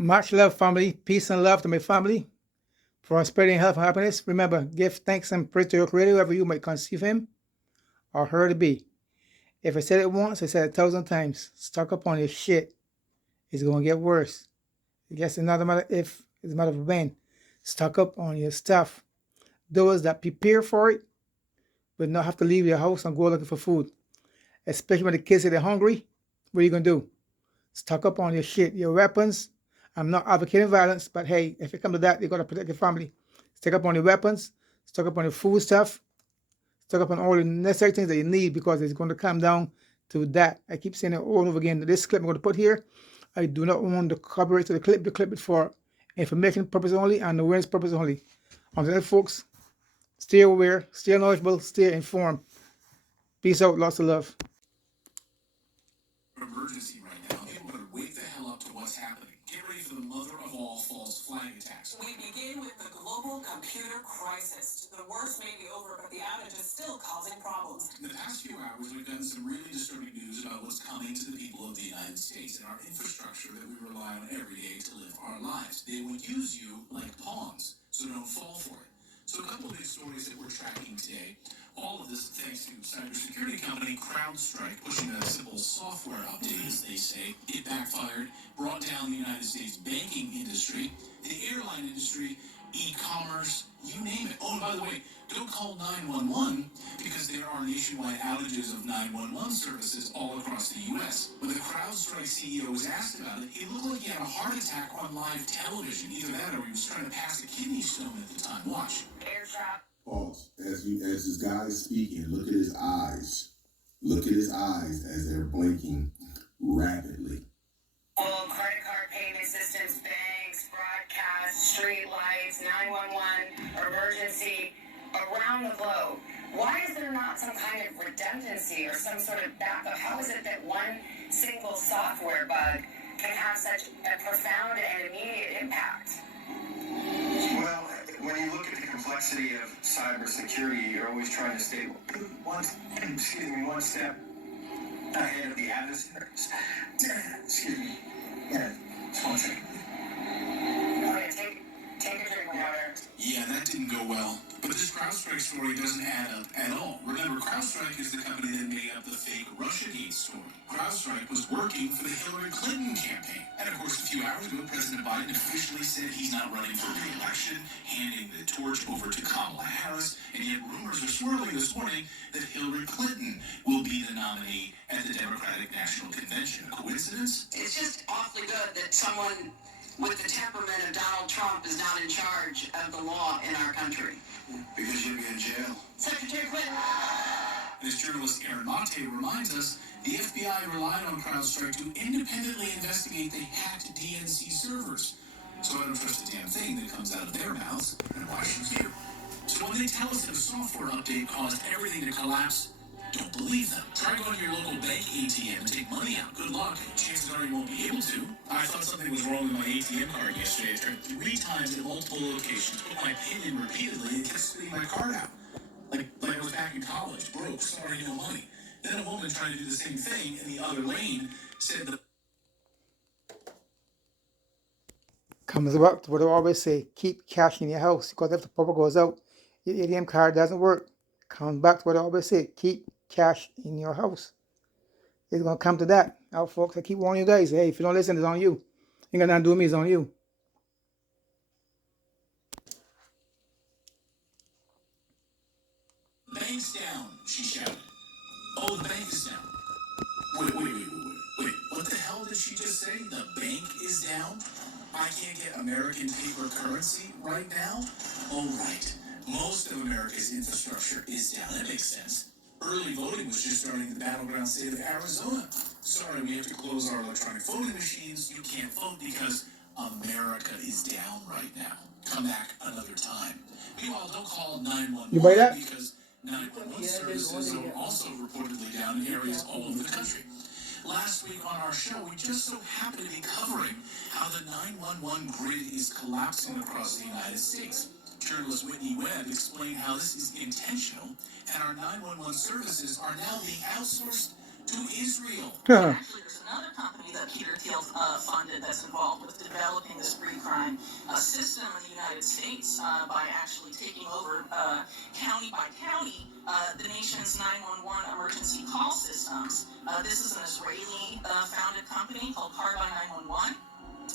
Much love, family. Peace and love to my family. Prosperity and health and happiness. Remember, give thanks and praise to your Creator, whoever you might conceive Him or her to be. If I said it once, I said it 1,000 times. Stock up on your shit. It's going to get worse. I guess it's not a matter if, it's a matter of when. Stock up on your stuff. Those that prepare for it will not have to leave your house and go looking for food. Especially when the kids say they're hungry. What are you going to do? Stock up on your shit, your weapons. I'm not advocating violence, but hey, if it comes to that, you got to protect your family. Stock up on your weapons. Stock up on your food stuff. Stock up on all the necessary things that you need because it's going to come down to that. I keep saying it over and over again. This clip I'm going to put here, I do not want the copyright to the clip. The clip is for information purpose only and awareness purpose only. On the folks, stay aware, stay knowledgeable, stay informed. Peace out. Lots of love. Emergency right now. People better wake the hell up to what's happening. Get ready for the mother of all false flag attacks. We begin with the global computer crisis. The worst may be over, but the outage is still causing problems. In the past few hours, we've gotten some really disturbing news about what's coming to the people of the United States and our infrastructure that we rely on every day to live our lives. They will use you like pawns, so don't fall for it. So a couple of news stories that we're tracking today. All of this thanks to cybersecurity company CrowdStrike pushing a simple software update, as they say. It backfired, brought down the United States banking industry, the airline industry, e-commerce, you name it. Oh, and by the way, don't call 911 because there are nationwide outages of 911 services all across the U.S. When the CrowdStrike CEO was asked about it, he looked like he had a heart attack on live television. Either that or he was trying to pass a kidney stone at the time. Watch. Pause. As this guy is speaking, look at his eyes. Look at his eyes as they're blinking rapidly. All credit card payment systems, banks, broadcast, street lights, 911, emergency, around the globe. Why is there not some kind of redundancy or some sort of backup? How is it that one single software bug can have such a profound and immediate impact? Well, when you look at the complexity of cybersecurity, you're always trying to stay one step ahead of the adversaries. Excuse me. Yeah, just 1 second. Okay, take a drink of water. Yeah, that didn't go well. But this CrowdStrike story doesn't add up at all. Remember, CrowdStrike is the company that made up the fake Russiagate story. CrowdStrike was working for the Hillary Clinton campaign. And of course, a few hours ago, President Biden officially said he's not running for re-election, handing the torch over to Kamala Harris. And yet rumors are swirling this morning that Hillary Clinton will be the nominee at the Democratic National Convention. A coincidence? It's just awfully good that someone with the temperament of Donald Trump is not in charge of the law in our country. Because you'll be in jail. Secretary Clinton. As journalist Aaron Monte reminds us, the FBI relied on CrowdStrike to independently investigate the hacked DNC servers. So I don't trust a damn thing that comes out of their mouths, and why should you? So when they tell us that a software update caused everything to collapse, don't believe them. Try going to your local bank ATM and take money out. Good luck. Chances are you won't be able to. I thought something was wrong with my ATM card yesterday. I tried 3 times at multiple locations, put my PIN in repeatedly, and kept spitting my card out. Like I was back in college, broke, sorry, no money. Then a woman tried to do the same thing in the other lane, said the... Comes up to what I always say, keep cash in your house because if the power goes out, your ATM card doesn't work. Comes back to what I always say, keep cash in your house. It's going to come to that. Now, folks, I keep warning you guys, hey, if you don't listen, it's on you. Ain't got nothing to do with me, it's on you. Bank's down, she shouted. Oh, the bank is down. Wait. What the hell did she just say? The bank is down? I can't get American paper currency right now? Oh, right. Most of America's infrastructure is down. That makes sense. Early voting was just starting in the battleground state of Arizona. Sorry, we have to close our electronic voting machines. You can't vote because America is down right now. Come back another time. Meanwhile, don't call 911 You buy that? because 911 services are also reportedly down in areas all over the country. Last week on our show, we just so happened to be covering how the 911 grid is collapsing across the United States. Journalist Whitney Webb explained how this is intentional, and our 911 services are now being outsourced to Israel. Actually, there's another company that Peter Thiel funded that's involved with developing this pre-crime system in the United States by actually taking over county by county the nation's 911 emergency call systems. This is an Israeli-founded company called Carbine 911.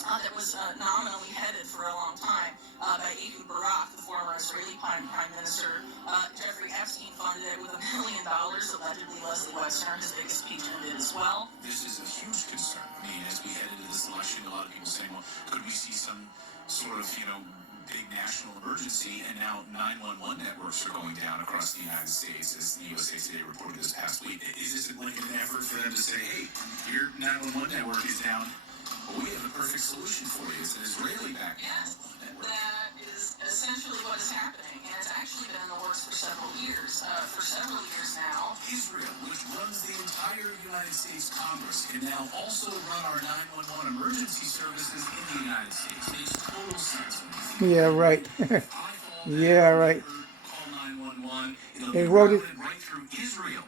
That was nominally headed for a long time by Ehud Barak, the former Israeli Prime Minister. Jeffrey Epstein funded it with $1 million. Allegedly, Leslie Wexner, his biggest patron, did as well. This is a huge concern. I mean, as we head into this election, a lot of people saying, well, could we see some sort of, big national emergency? And now 911 networks are going down across the United States, as the USA Today reported this past week. Is this like an effort for them to say, hey, your 911 network is down? Well, we have a perfect solution for you. It's an Israeli-backed Yes, that is essentially what is happening, and it's actually been in the works for several years. For several years now, Israel, which runs the entire United States Congress, can now also run our 911 emergency services in the United States. Makes total sense. Yeah, right. Yeah, right. Call 911. It'll They be wrote it. routed right through Israel.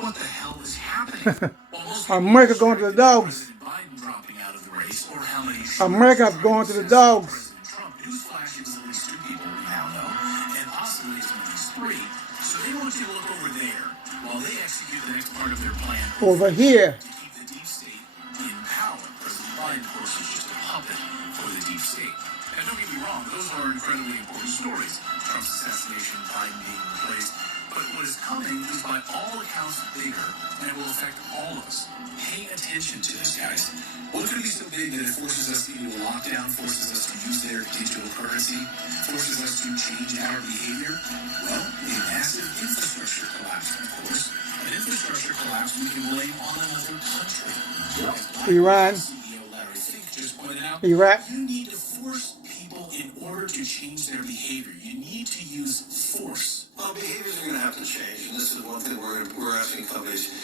What the hell is happening? Well, most people America going to the dogs. President Biden dropping out of the race, or how many America's going to the dogs. President Trump. Newsflash, it was at least 2 people we now know, and possibly as many as 3. So they want you to look over there while they execute the next part of their plan Over here. to keep the deep state in power. President Biden, of course, is just a puppet for the deep state. And don't get me wrong, those are incredibly important stories. Trump's assassination, Biden being replaced. But what is coming is by all accounts bigger, and it will affect all of us. Pay attention to this, guys. What could be so big that it forces us into a lockdown, forces us to use their digital currency, forces us to change our behavior? Well, a massive infrastructure collapse, of course. An infrastructure collapse we can blame on another country. Iran. CEO Larry Fink just pointed out, Iraq. you need to force people in order to change their behavior. You need to use force. Well, behaviors are going to have to change, and this is one thing we're asking companies.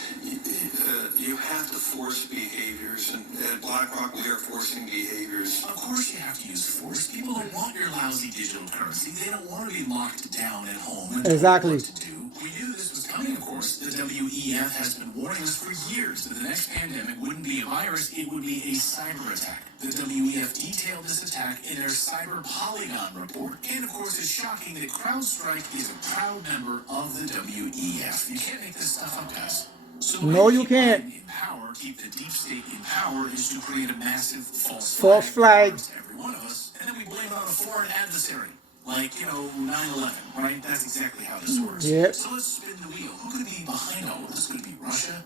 You have to force behaviors, and at BlackRock we are forcing behaviors. Of course you have to use force. People don't want your lousy digital currency. They don't want to be locked down at home and Exactly. told what to do. We knew this was coming, of course. The WEF has been warning us for years that the next pandemic wouldn't be a virus, it would be a cyber attack. The WEF detailed this attack in their Cyber Polygon report. And of course, it's shocking that CrowdStrike is a proud member of the WEF. You can't make this stuff up, guys. So the way No, to you keep can't. Biden in power, keep the deep state in power, is to create a massive false flag. To every one of us, and then we blame it on a foreign adversary. Like, 9/11, right? That's exactly how this works. Yep. So let's spin the wheel. Who could be behind all of this? Could it be Russia?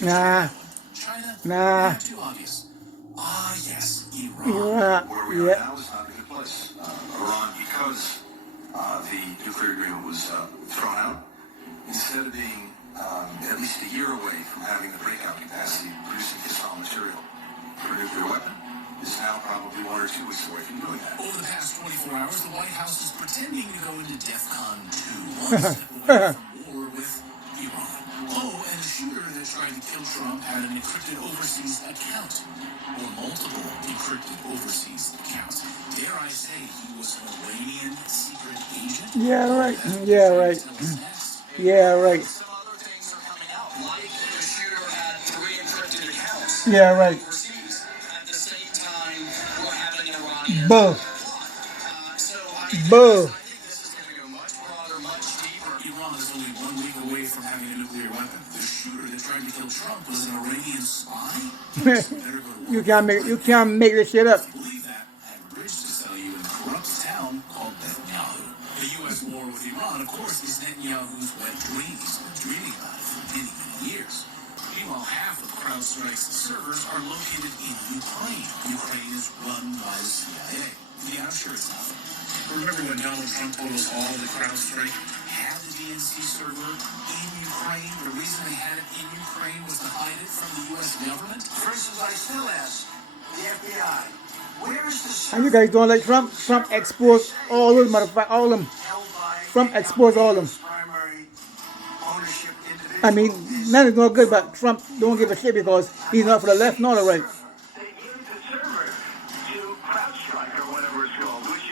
Nah. China? Nah. Too obvious. Ah, yes, Iran. Iraq. Where we are Yep. now is not a good place. Iran, because the nuclear agreement was thrown out, instead of being at least a year away from having the breakout capacity producing fissile material for a nuclear weapon, is now probably 1 or 2 weeks away from doing that. Over the past 24 hours, the White House is pretending to go into DEFCON 2, one step away from war with Iran. Oh, and the shooter that tried to kill Trump had an encrypted overseas account, or multiple encrypted overseas accounts. Dare I say he was an Iranian secret agent? Yeah, right. Yeah, right. Yeah, right. Some other things are coming out, like the shooter had 3 encrypted accounts Yeah, right. overseas. At the same time, we're having an Iranian Buh. So I mean, Buh. I think this is going to go much broader, much deeper. Iran is only 1 week away from having a nuclear weapon. The shooter that tried to kill Trump was an Iranian spy? So better go to war. You can't make this shit up. If you believe that, I have a bridge to sell you in a corrupt town called Netanyahu. The U.S. war with Iran, of course, is Netanyahu's wet dream. He's been dreaming about it for many, many years. Meanwhile, half of CrowdStrike's servers are located in Ukraine. Ukraine is run by the CIA. Yeah, I'm sure it's nothing. Remember when Donald Trump told us all that CrowdStrike had the DNC server in Ukraine? The reason they had it in Ukraine was to hide it from the U.S. government? For instance, I still ask the FBI, where is the And you guys don't like Trump? Trump exposed all those motherfuckers, all of them. held by Trump exposed all of them. primary ownership individual? I mean, none is no good, but Trump don't give a shit because he's not for the left nor the right. They gave the server to CrowdStrike or whatever it's called, which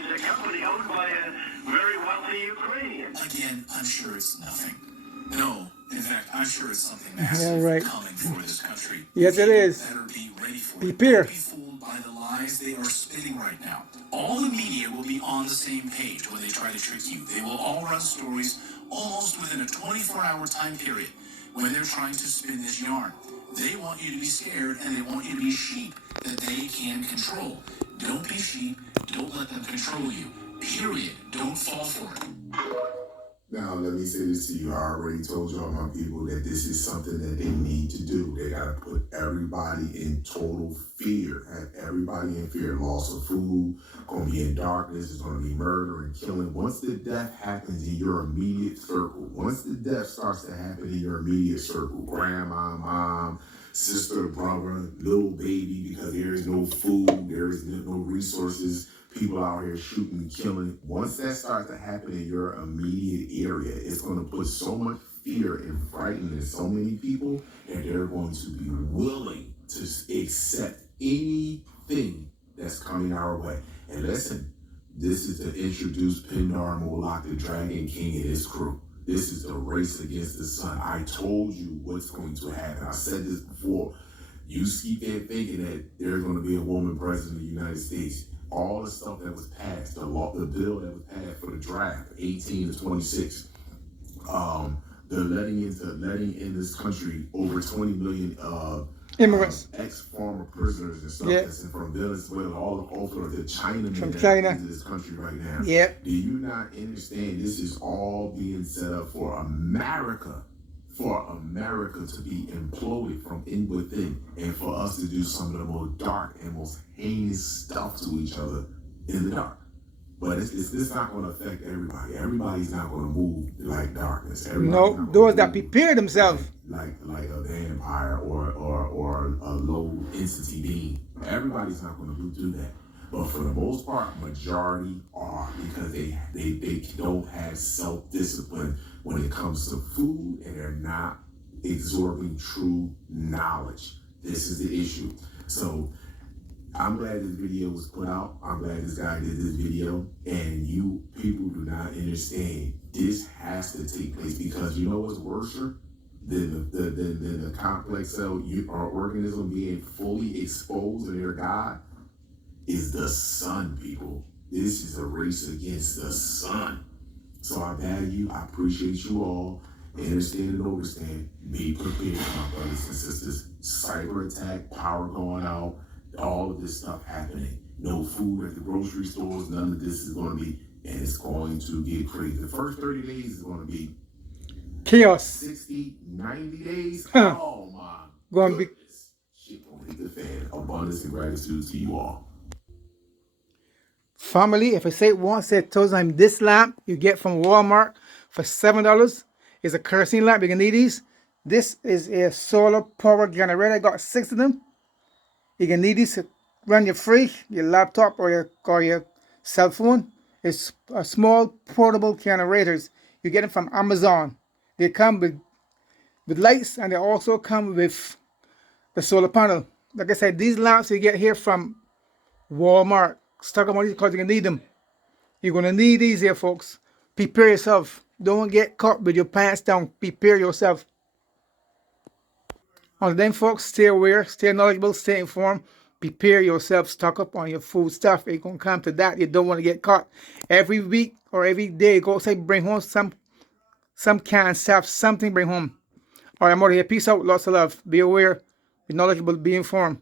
is a company owned by a very wealthy Ukrainian. Again, I'm sure it's nothing. No, in fact, I'm sure it's something Yeah, massive right. coming for this country. Yes, it People is. better be ready for Be it. prepared. Don't be fooled by the lies they are spitting right now. All the media will be on the same page when they try to trick you. They will all run stories almost within a 24-hour time period when they're trying to spin this yarn. They want you to be scared, and they want you to be sheep that they can control. Don't be sheep. Don't let them control you. Period. Don't fall for it. Now, let me say this to you. I already told y'all, my people, that this is something that they need to do. They got to put everybody in total fear. Have everybody in fear. Loss of food, going to be in darkness. It's going to be murder and killing. Once the death happens in your immediate circle, once the death starts to happen in your immediate circle, grandma, mom, sister, brother, little baby, because there is no food, there is no resources, people out here shooting and killing. Once that starts to happen in your immediate area, it's going to put so much fear and frighten in so many people, and they're going to be willing to accept anything that's coming our way. And listen, this is to introduce Pindar Moloch, the Dragon King, and his crew. This is the race against the sun. I told you what's going to happen. I said this before. You keep there thinking that there's going to be a woman president of the United States. All the stuff that was passed, the bill that was passed for the draft, 18 to 26, the letting in this country over 20 million Immigrants. ex-former prisoners and stuff that's from Venezuela, all over the Chinamen From that China. are into this country right now. Yep. Do you not understand this is all being set up for America? For America to be imploded from within, and for us to do some of the most dark and most heinous stuff to each other in the dark. But it's not going to affect everybody. Everybody's not going to move like darkness. No, those that prepare themselves. Like a vampire or a low entity being. Everybody's not going to do that. But for the most part, majority are, because they don't have self-discipline when it comes to food, and they're not absorbing true knowledge. This is the issue. So I'm glad this video was put out. I'm glad this guy did this video, and you people do not understand. This has to take place, because you know what's worse than the complex cell or organism being fully exposed to their God is the sun, people. This is a race against the sun. So I value, I appreciate you all. Understand and overstand. Be prepared, my brothers and sisters. Cyber attack, power going out, all of this stuff happening. No food at the grocery stores. None of this is going to be, and it's going to get crazy. The first 30 days is going to be Chaos. 60, 90 days. Huh. Oh my Going to be goodness. Shit gonna hit the fan. Abundance and gratitude to you all. family. If I say it once, say it twice, this lamp you get from Walmart for $7 is a kerosene lamp. You can need these. This is a solar power generator. I got 6 of them. You can need these to run your fridge, your laptop, or your cell phone. It's a small portable generators. You get them from Amazon. They come with lights, and they also come with the solar panel. Like I said, these lamps you get here from Walmart. Stock them on these because you can need them. You're going to need these here, folks. Prepare yourself. Don't get caught with your pants down. Prepare yourself. On then, folks, stay aware, stay knowledgeable, stay informed. Prepare yourself. Stock up on your food stuff. It's going to come to that. You don't want to get caught. Every week or every day, go outside, bring home some canned stuff, something, bring home. All right, I'm out of here. Peace out. Lots of love. Be aware. Be knowledgeable. Be informed.